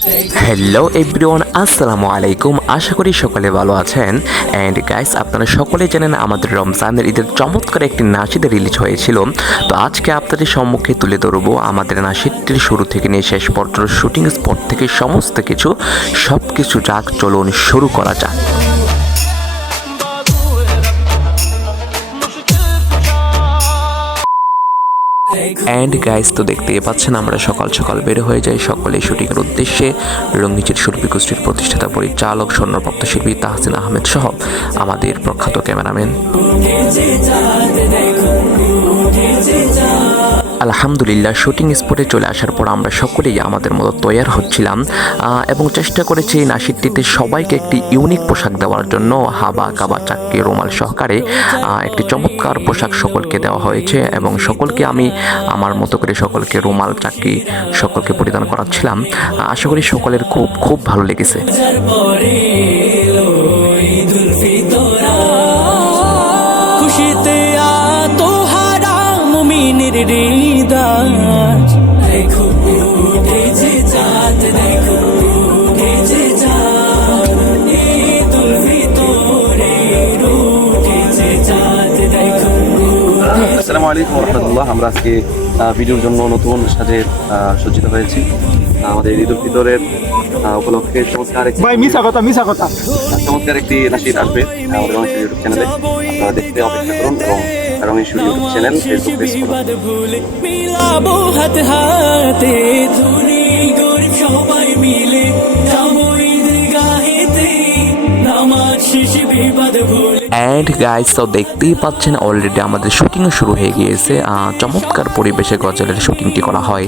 Hello everyone, আসসালামু আলাইকুম। আশা করি সকলে ভালো আছেন। অ্যান্ড গাইস, আপনারা সকলে জানেন আমাদের রমজানের ঈদের চমৎকার একটি নাশিদ রিলিজ হয়েছিল। তো আজকে আপনাদের সম্মুখে তুলে ধরবো আমাদের নাশিদটির শুরু থেকে নিয়ে শেষ পর্যন্ত শুটিং স্পট থেকে সমস্ত কিছু সব কিছু যাক, চলুন শুরু করা যাক। অ্যান্ড গাইস, তো দেখতেই পাচ্ছেন আমরা সকাল সকাল বের হয়ে যাই সকলে শুটিংয়ের উদ্দেশ্যে। রঙিচের সুরভি গোষ্ঠীর প্রতিষ্ঠাতা পরিচালক স্বর্ণপ্রাপ্ত শিল্পী তাহসিন আহমেদ সহ আমাদের প্রখ্যাত ক্যামেরাম্যান। আলহামদুলিল্লাহ, শুটিং স্পটে চলে আসার পর আমরা সকলেই আমাদের মতো তৈয়ার হচ্ছিলাম এবং চেষ্টা করেছি নাশিদটিতে সবাইকে একটি ইউনিক পোশাক দেওয়ার জন্য। হাবা কাবা চাক্কি রুমাল সহকারে একটি চমৎকার পোশাক সকলকে দেওয়া হয়েছে এবং সকলকে আমি আমার মতো করে সকলকে রুমাল চাক্কি সকলকে পরিধান করাচ্ছিলাম। আশা করি সকলের খুব খুব ভালো লেগেছে। আসসালামু আলাইকুম রহমতুল্লাহ। আমরা আজকে ভিডিওর জন্য নতুন সাজে সজ্জিত হয়েছি। আমাদের ঈদ উল ফিতরের উপলক্ষে চমৎকার একটি নাশিদ আসবে আমাদের রঙিন ইউটিউব চ্যানেলে। আপনারা দেখতে অপেক্ষা করুন এবং রঙিন YouTube channel Facebook page and guys, তো দেখতেই পাচ্ছেন অলরেডি আমাদের শুটিংও শুরু হয়ে গিয়েছে। চমৎকার পরিবেশে গজলের শুটিংটি করা হয়।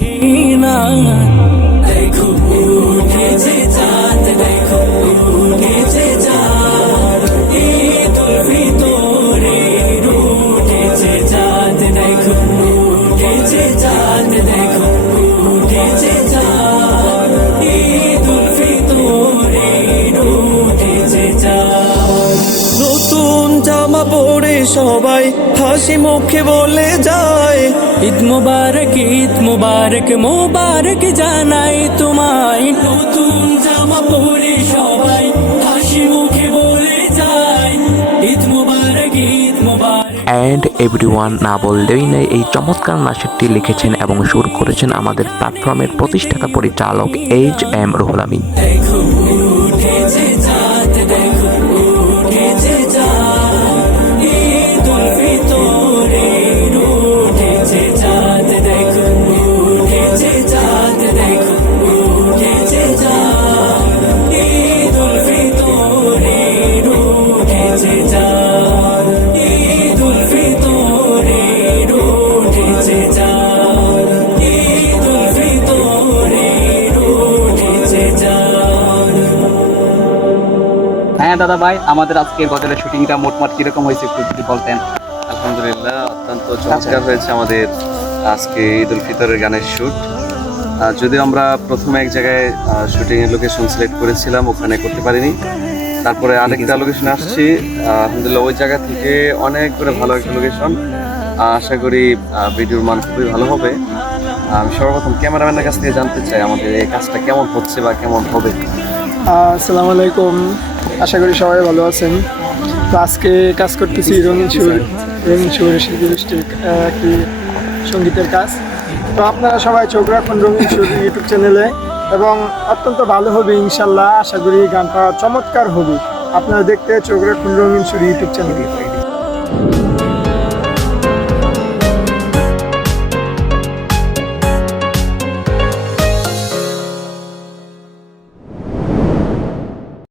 পড়ে সবাই হাসি মুখে বলে যায় ঈদ মুবারক, ঈদ মুবারক, মুবারক জানাই তোমায়। নতুন জামা পরে সবাই হাসি মুখে বলে যায় ঈদ মুবারক, ঈদ মুবারক। অ্যান্ড এভরিওয়ান, না বললেই নেই, এই চমৎকার নাশিদটি লিখেছেন এবং সুর করেছেন আমাদের প্ল্যাটফর্মের প্রতিষ্ঠাতা পরিচালক HM রুহুল আমিন। হ্যাঁ দাদা ভাই, আমাদের আজকে গজলের শুটিংটা মোটমাট কিরকম হয়েছে একটু যদি বলতেন। আলহামদুলিল্লাহ, অত্যন্ত চমৎকার হয়েছে আমাদের আজকে ঈদ উল ফিতরের গানের শ্যুট। যদিও আমরা প্রথমে এক জায়গায় শুটিংয়ের লোকেশন সিলেক্ট করেছিলাম, ওখানে করতে পারিনি। তারপরে আরেকটা লোকেশনে আসছি। আলহামদুলিল্লাহ, ওই জায়গা থেকে অনেক করে ভালো একটা লোকেশন। আশা করি ভিডিওর মান খুবই ভালো হবে। আমি সর্বপ্রথম ক্যামেরাম্যানের কাছ থেকে জানতে চাই আমাদের এই কাজটা কেমন হচ্ছে বা কেমন হবে। আসসালামু আলাইকুম, আশা করি সবাই ভালো আছেন। তো আজকে কাজ করতেছি রঙিন সুর শিল্পী গোষ্ঠীর একটি সঙ্গীতের কাজ। তো আপনারা সবাই চোখ রাখুন রঙিন সুর ইউটিউব চ্যানেলে এবং অত্যন্ত ভালো হবে ইনশাল্লাহ। আশা করি গানটা চমৎকার হবে। আপনারা দেখতে চোখ রাখুন রঙিন সুর ইউটিউব চ্যানেলে।